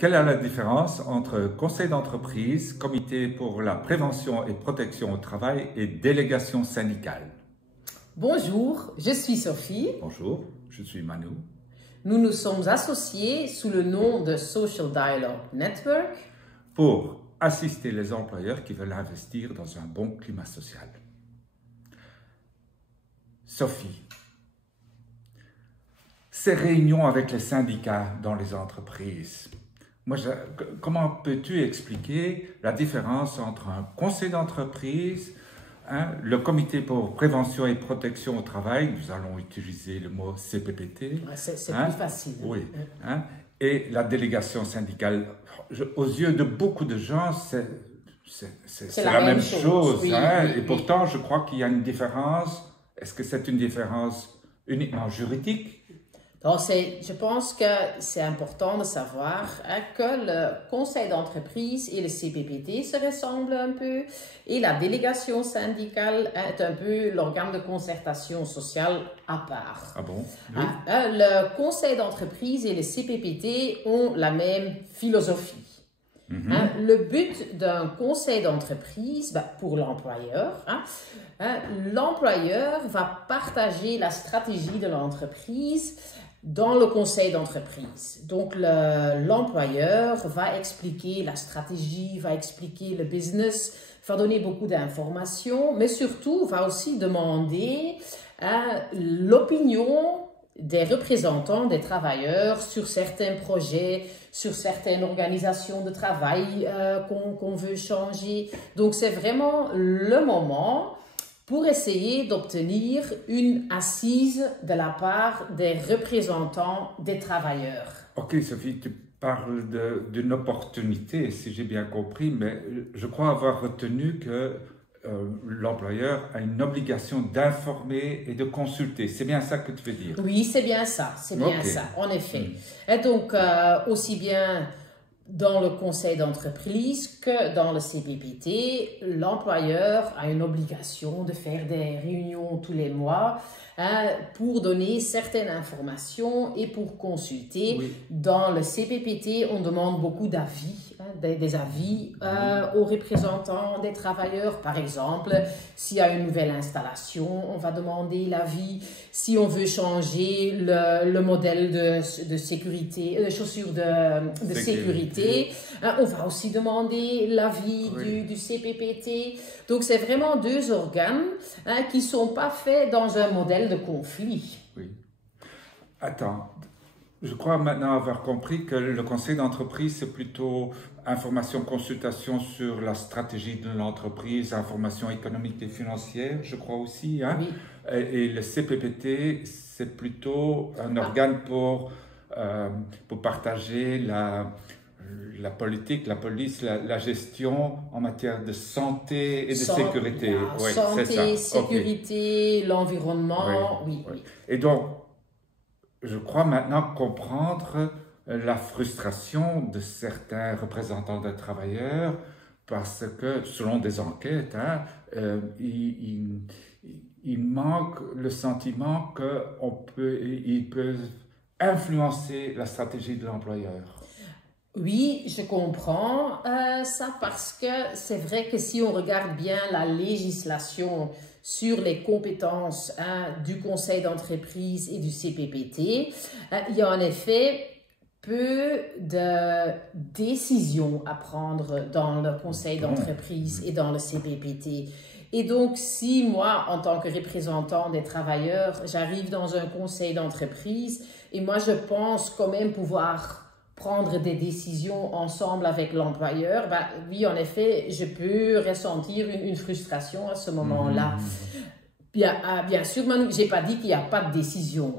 quelle est la différence entre conseil d'entreprise, comité pour la prévention et protection au travail et délégation syndicale? Bonjour, je suis Sophie. Bonjour, je suis Manu. Nous nous sommes associés sous le nom de Social Dialogue Network pour assister les employeurs qui veulent investir dans un bon climat social. Sophie, ces réunions avec les syndicats dans les entreprises, comment peux-tu expliquer la différence entre un conseil d'entreprise, le comité pour prévention et protection au travail, nous allons utiliser le mot CPPT. C'est plus facile. Oui. Et la délégation syndicale, aux yeux de beaucoup de gens, c'est la même chose. Oui, Et pourtant, je crois qu'il y a une différence. Est-ce que c'est une différence uniquement juridique? Donc, je pense que c'est important de savoir que le conseil d'entreprise et le CPPT se ressemblent un peu et la délégation syndicale est un peu l'organe de concertation sociale à part. Ah bon? Oui. Le conseil d'entreprise et le CPPT ont la même philosophie. Le but d'un conseil d'entreprise, pour l'employeur, l'employeur va partager la stratégie de l'entreprise dans le conseil d'entreprise. Donc, l'employeur va expliquer la stratégie, va expliquer le business, va donner beaucoup d'informations, mais surtout va aussi demander l'opinion des représentants des travailleurs sur certains projets, sur certaines organisations de travail qu'on veut changer. Donc, c'est vraiment le moment pour essayer d'obtenir une assise de la part des représentants des travailleurs. Ok, Sophie, tu parles d'une opportunité, si j'ai bien compris, mais je crois avoir retenu que l'employeur a une obligation d'informer et de consulter. C'est bien ça que tu veux dire? Oui, c'est bien ça, en effet. Et donc, aussi bien dans le conseil d'entreprise que dans le CPPT, l'employeur a une obligation de faire des réunions tous les mois pour donner certaines informations et pour consulter. Oui. Dans le CPPT, on demande beaucoup d'avis, des avis aux représentants des travailleurs. Par exemple, s'il y a une nouvelle installation, on va demander l'avis. Si on veut changer le modèle de sécurité, de chaussures de sécurité, on va aussi demander l'avis du CPPT. Donc, c'est vraiment deux organes qui ne sont pas faits dans un modèle de conflit. Oui. Attends, je crois maintenant avoir compris que le conseil d'entreprise, c'est plutôt information, consultation sur la stratégie de l'entreprise, information économique et financière, je crois aussi. Oui. Et le CPPT, c'est plutôt un organe pour partager la politique, la police, la gestion en matière de santé et de sécurité. Oui, santé, sécurité, l'environnement, oui. Et donc, je crois maintenant comprendre la frustration de certains représentants des travailleurs parce que, selon des enquêtes, il manque le sentiment qu'ils peuvent influencer la stratégie de l'employeur. Oui, je comprends ça parce que c'est vrai que si on regarde bien la législation sur les compétences du conseil d'entreprise et du CPPT, il y a en effet peu de décisions à prendre dans le conseil d'entreprise et dans le CPPT. Et donc, si moi, en tant que représentant des travailleurs, j'arrive dans un conseil d'entreprise et moi, je pense quand même pouvoir prendre des décisions ensemble avec l'employeur, oui, en effet, je peux ressentir une frustration à ce moment-là. Bien sûr, Manu, je n'ai pas dit qu'il n'y a pas de décision,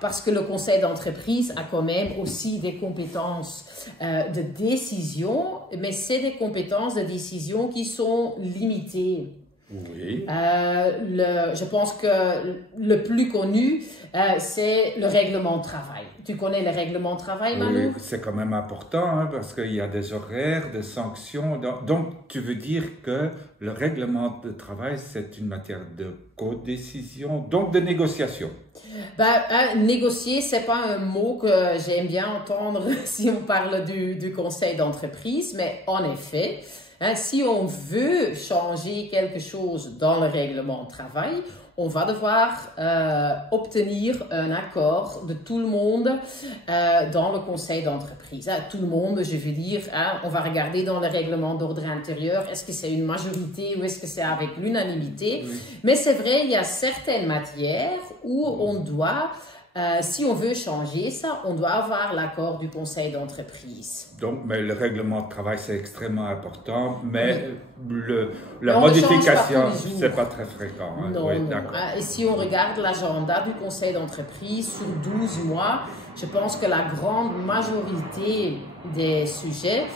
parce que le conseil d'entreprise a quand même aussi des compétences de décision, mais c'est des compétences de décision qui sont limitées. Oui. Je pense que le plus connu, c'est le règlement de travail. Tu connais le règlement de travail, Manu? Oui, c'est quand même important hein, parce qu'il y a des horaires, des sanctions. Donc, tu veux dire que le règlement de travail, c'est une matière de codécision, donc de négociation. Négocier, c'est pas un mot que j'aime bien entendre si on parle du conseil d'entreprise, mais en effet, si on veut changer quelque chose dans le règlement de travail, on va devoir obtenir un accord de tout le monde dans le conseil d'entreprise. Tout le monde, je veux dire, on va regarder dans le règlement d'ordre intérieur, est-ce que c'est une majorité ou est-ce que c'est avec l'unanimité. Oui. Mais c'est vrai, il y a certaines matières où on doit... si on veut changer ça, on doit avoir l'accord du conseil d'entreprise. Donc, mais le règlement de travail, c'est extrêmement important, mais la modification, c'est pas très fréquent. Hein? Non, oui, non. Et si on regarde l'agenda du conseil d'entreprise sur 12 mois, je pense que la grande majorité des sujets,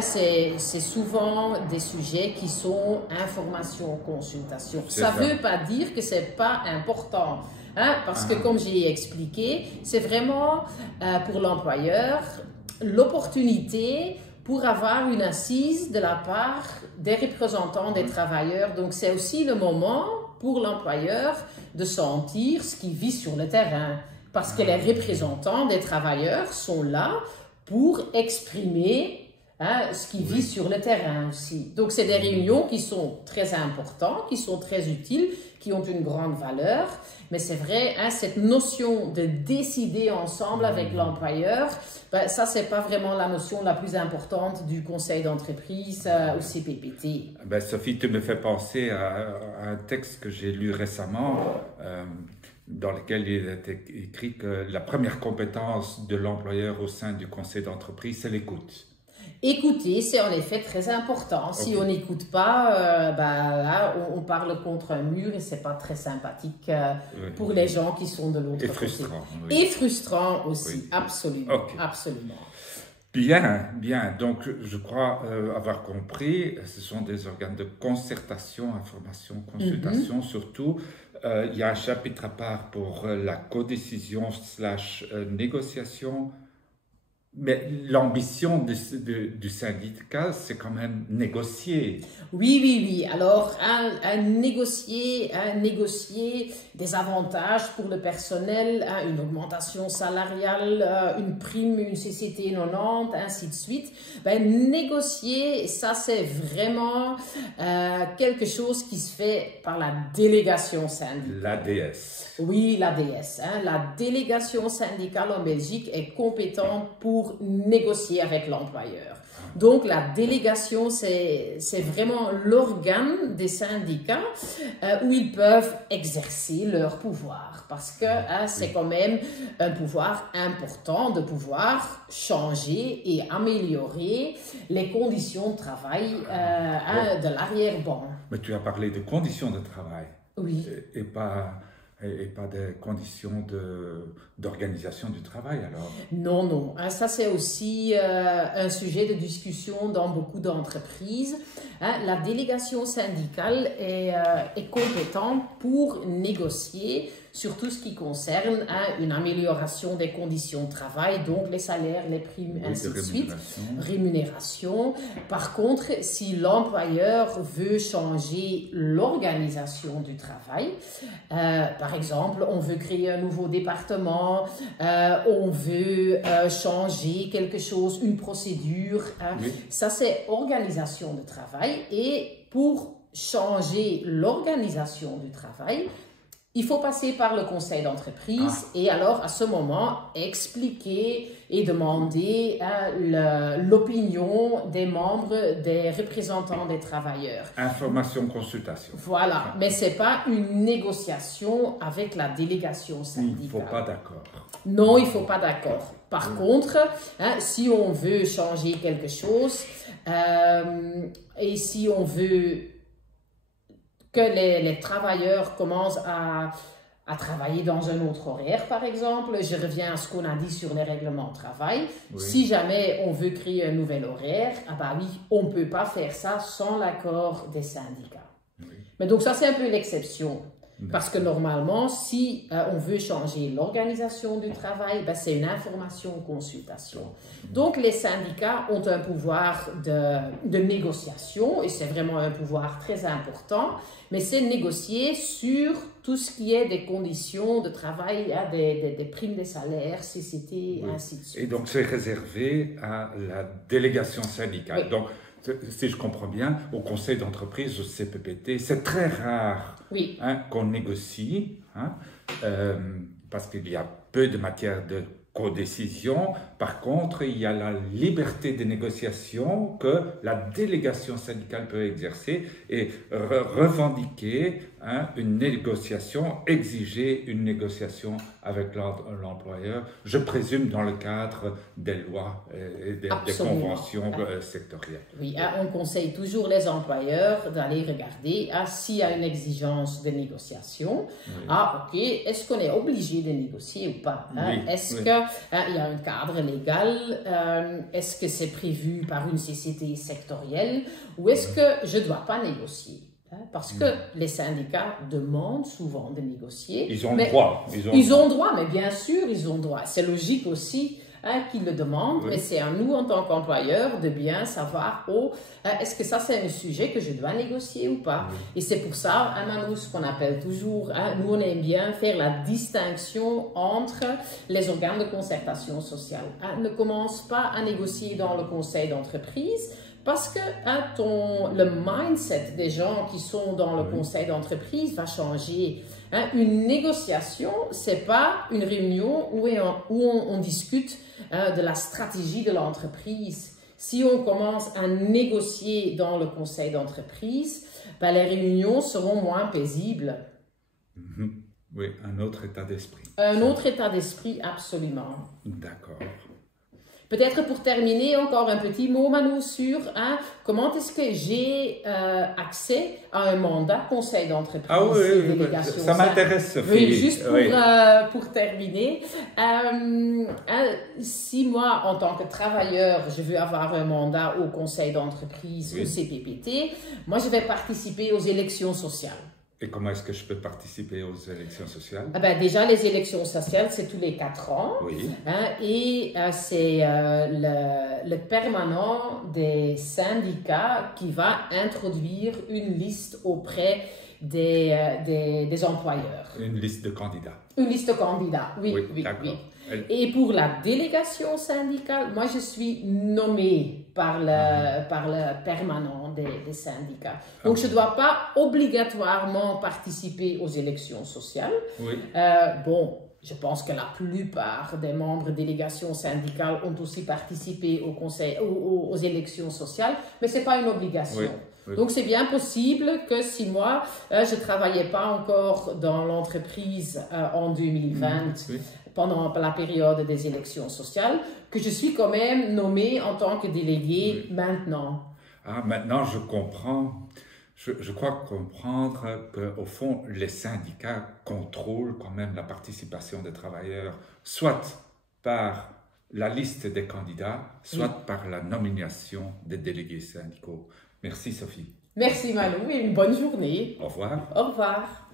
c'est souvent des sujets qui sont information, consultation. Ça ne veut pas dire que ce n'est pas important. Parce que, comme j'ai expliqué, c'est vraiment pour l'employeur l'opportunité pour avoir une assise de la part des représentants des travailleurs. Donc, c'est aussi le moment pour l'employeur de sentir ce qui vit sur le terrain. Parce que les représentants des travailleurs sont là pour exprimer ce qui vit sur le terrain aussi. Donc, c'est des réunions qui sont très importantes, qui sont très utiles, qui ont une grande valeur. Mais c'est vrai, cette notion de décider ensemble avec l'employeur, ça, c'est pas vraiment la notion la plus importante du conseil d'entreprise au CPPT. Sophie, tu me fais penser à un texte que j'ai lu récemment, dans lequel il était écrit que la première compétence de l'employeur au sein du conseil d'entreprise, c'est l'écoute. Écouter, c'est en effet très important. Si on n'écoute pas, là, on parle contre un mur et c'est pas très sympathique pour les gens qui sont de l'autre côté. Et frustrant. Oui. Et frustrant aussi, oui. Absolument, absolument. Bien, bien. Donc, je crois avoir compris, ce sont des organes de concertation, information, consultation surtout. Il y a un chapitre à part pour la codécision / négociation. Mais l'ambition du syndicat, c'est quand même négocier. Oui. Alors, négocier des avantages pour le personnel, une augmentation salariale, une prime, une CCT 90, ainsi de suite. Négocier, ça c'est vraiment quelque chose qui se fait par la délégation syndicale. L'ADS. Oui, l'ADS. La délégation syndicale en Belgique est compétente pour négocier avec l'employeur. Donc, la délégation, c'est vraiment l'organe des syndicats où ils peuvent exercer leur pouvoir. Parce que c'est quand même un pouvoir important de pouvoir changer et améliorer les conditions de travail de l'arrière-ban. Mais tu as parlé de conditions de travail. Oui. Et pas des conditions d'organisation du travail, alors? Non. Ça, c'est aussi un sujet de discussion dans beaucoup d'entreprises. La délégation syndicale est compétente pour négocier sur tout ce qui concerne une amélioration des conditions de travail, donc les salaires, les primes, ainsi de suite. Rémunération. Par contre, si l'employeur veut changer l'organisation du travail, par exemple, on veut créer un nouveau département, on veut changer quelque chose, une procédure, ça c'est organisation de travail. Et pour changer l'organisation du travail, il faut passer par le conseil d'entreprise et alors à ce moment expliquer et demander l'opinion des membres, des représentants des travailleurs. Information, consultation. Voilà, mais ce n'est pas une négociation avec la délégation syndicale. Il ne faut pas d'accord. Non, il ne faut pas d'accord. Par contre, si on veut changer quelque chose et si on veut que les travailleurs commencent à travailler dans un autre horaire, par exemple. Je reviens à ce qu'on a dit sur les règlements de travail. Oui. Si jamais on veut créer un nouvel horaire, oui, on ne peut pas faire ça sans l'accord des syndicats. Oui. Mais donc ça, c'est un peu l'exception. Parce que normalement, si on veut changer l'organisation du travail, ben, c'est une information-consultation. Donc les syndicats ont un pouvoir de négociation, et c'est vraiment un pouvoir très important, mais c'est négocier sur tout ce qui est des conditions de travail, hein, des primes des salaires, CCT, oui. ainsi de suite. Et donc c'est réservé à la délégation syndicale. Oui. Donc, si je comprends bien, au conseil d'entreprise, au CPPT, c'est très rare Oui. hein, qu'on négocie, hein, parce qu'il y a peu de matière de codécision. Par contre, il y a la liberté de négociation que la délégation syndicale peut exercer et revendiquer hein, une négociation, exiger une négociation avec l'employeur, je présume dans le cadre des lois et des conventions sectorielles. Oui, on conseille toujours les employeurs d'aller regarder s'il y a une exigence de négociation. Oui. Ok, est-ce qu'on est obligé de négocier ou pas hein? Oui, est-ce qu'il y a un cadre légal? Est-ce que c'est prévu par une société sectorielle? Ou est-ce que je ne dois pas négocier? Parce que les syndicats demandent souvent de négocier. Ils ont le droit. Ils ont le droit, mais bien sûr, ils ont le droit. C'est logique aussi hein, qu'ils le demandent, oui. Mais c'est à nous, en tant qu'employeurs, de bien savoir, est-ce que ça, c'est un sujet que je dois négocier ou pas? Oui. Et c'est pour ça, nous, ce qu'on appelle toujours, nous, on aime bien faire la distinction entre les organes de concertation sociale. Ne commence pas à négocier dans le conseil d'entreprise, parce que le mindset des gens qui sont dans le conseil d'entreprise va changer. Une négociation, ce n'est pas une réunion où on discute de la stratégie de l'entreprise. Si on commence à négocier dans le conseil d'entreprise, ben, les réunions seront moins paisibles. Oui, un autre état d'esprit. Un autre état d'esprit, absolument. D'accord. Peut-être pour terminer, encore un petit mot, Manu, sur comment est-ce que j'ai accès à un mandat conseil d'entreprise et délégation. Ça m'intéresse, Sophie. Oui, juste pour terminer. Si moi, en tant que travailleur, je veux avoir un mandat au conseil d'entreprise, au CPPT, moi, je vais participer aux élections sociales. Et comment est-ce que je peux participer aux élections sociales? Déjà, les élections sociales, c'est tous les 4 ans. Oui. Et c'est le permanent des syndicats qui va introduire une liste auprès des employeurs. Une liste de candidats. Une liste de candidats, oui. Et pour la délégation syndicale, moi je suis nommée par le permanent des syndicats. Donc je ne dois pas obligatoirement participer aux élections sociales. Oui. Je pense que la plupart des membres de délégations syndicales ont aussi participé aux élections sociales, mais ce n'est pas une obligation. Oui. Donc, c'est bien possible que si moi, je ne travaillais pas encore dans l'entreprise en 2020, pendant la période des élections sociales, que je suis quand même nommée en tant que déléguée maintenant. Maintenant, je comprends. Je crois comprendre qu'au fond, les syndicats contrôlent quand même la participation des travailleurs, soit par la liste des candidats, soit par la nomination des délégués syndicaux. Merci Sophie. Merci Malou et une bonne journée. Au revoir. Au revoir.